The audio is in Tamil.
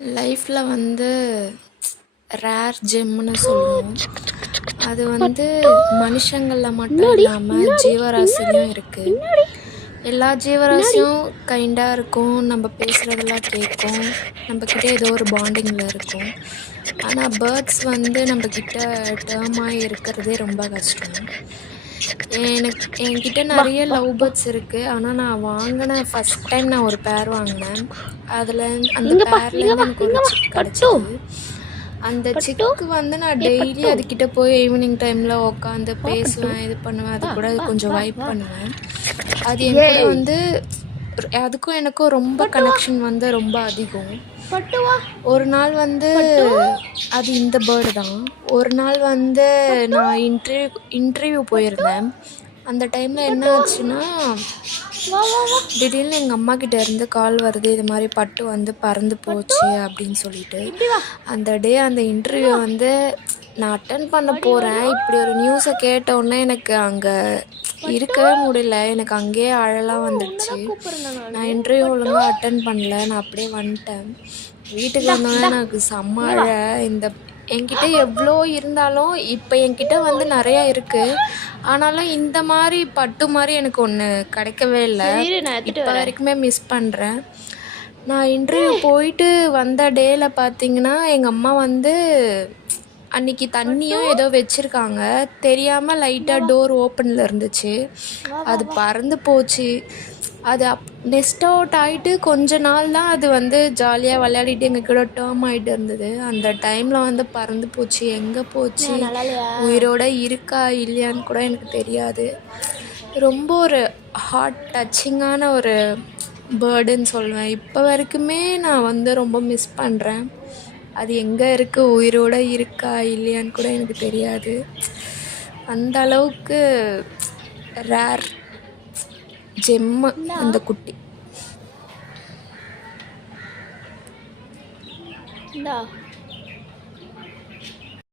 லைஃப்பில் வந்து ரேர் ஜெம்முன்னு சொல்லுவோம். அது வந்து மனுஷங்களில் மட்டும் இல்லாமல் ஜீவராசிலையும் இருக்குது. எல்லா ஜீவராசியும் கைண்டாக இருக்கும், நம்ம பேசுகிறதெல்லாம் கேட்கும், நம்மக்கிட்ட ஏதோ ஒரு பாண்டிங்கில் இருக்கும். ஆனால் பேர்ட்ஸ் வந்து நம்மக்கிட்ட டேர்மாக இருக்கிறதே ரொம்ப கஷ்டம். என்கிட்ட நிறைய லவ் பேர்ட்ஸ் இருக்குது. ஆனால் நான் வாங்கின ஃபஸ்ட் டைம் நான் ஒரு பேர் வாங்கினேன். அதில் அந்த பேர்லேருந்து எனக்கு ஒரு சிக் கிடச்சிது. அந்த சிக்கு வந்து நான் டெய்லி அதுக்கிட்ட போய் ஈவினிங் டைமில் உட்காந்து பேசுவேன், இது பண்ணுவேன், அது கூட கொஞ்சம் வைப் பண்ணுவேன். அது என் கூட வந்து அதுக்கும் எனக்கும் ரொம்ப கனெக்ஷன் வந்து ரொம்ப அதிகம். ஒரு நாள் வந்து அது இந்த பேர்டு தான். ஒரு நாள் வந்து நான் இன்டர்வியூ போயிருந்தேன். அந்த டைமில் என்ன ஆச்சுன்னா, திடீர்னு எங்கள் அம்மா கிட்ட இருந்து கால் வருது, இது மாதிரி பட்டு வந்து பறந்து போச்சு அப்படின்னு சொல்லிட்டு. அந்த அந்த இன்டர்வியூ வந்து நான் அட்டன் பண்ண போகிறேன். இப்படி ஒரு நியூஸை கேட்டவுடனே எனக்கு அங்கே இருக்கவே முடியல. எனக்கு அங்கேயே அழலாம் வந்துடுச்சு. நான் இன்டர்வியூ ஒழுங்காக அட்டன் பண்ணல, நான் அப்படியே வந்துட்டேன். வீட்டுக்கு வந்தோடனே எனக்கு செம்ம அழ. என்கிட்ட எவ்வளோ இருந்தாலும் இப்போ என்கிட்ட வந்து நிறையா இருக்குது. ஆனாலும் இந்த மாதிரி பட்டு மாதிரி எனக்கு ஒன்று கிடைக்கவே இல்லை. இப்போ வரைக்குமே மிஸ் பண்ணுறேன். நான் இன்டர்வியூ போயிட்டு வந்த டேயில் பார்த்தீங்கன்னா, எங்கள் அம்மா வந்து அன்றைக்கி தண்ணியும் ஏதோ வச்சுருக்காங்க, தெரியாமல் லைட்டாக டோர் ஓப்பனில் இருந்துச்சு. அது பறந்து போச்சு. அது நெஸ்ட் அவுட் ஆகிட்டு கொஞ்ச நாள் தான் அது வந்து ஜாலியாக விளையாடிட்டு எங்கள் கூட டேர்ம் ஆகிட்டு இருந்தது. அந்த டைமில் வந்து பறந்து போச்சு. எங்கே போச்சு, உயிரோடு இருக்கா இல்லையான்னு கூட எனக்கு தெரியாது. ரொம்ப ஒரு ஹார்ட் டச்சிங்கான ஒரு பேர்டுன்னு சொல்லுவேன். இப்போ வரைக்குமே நான் வந்து ரொம்ப மிஸ் பண்ணுறேன். அது எங்கே இருக்குது, உயிரோடு இருக்கா இல்லையான்னு கூட எனக்கு தெரியாது. அந்த அளவுக்கு ரேர் ஜெம்மு அந்த குட்டி. இந்தா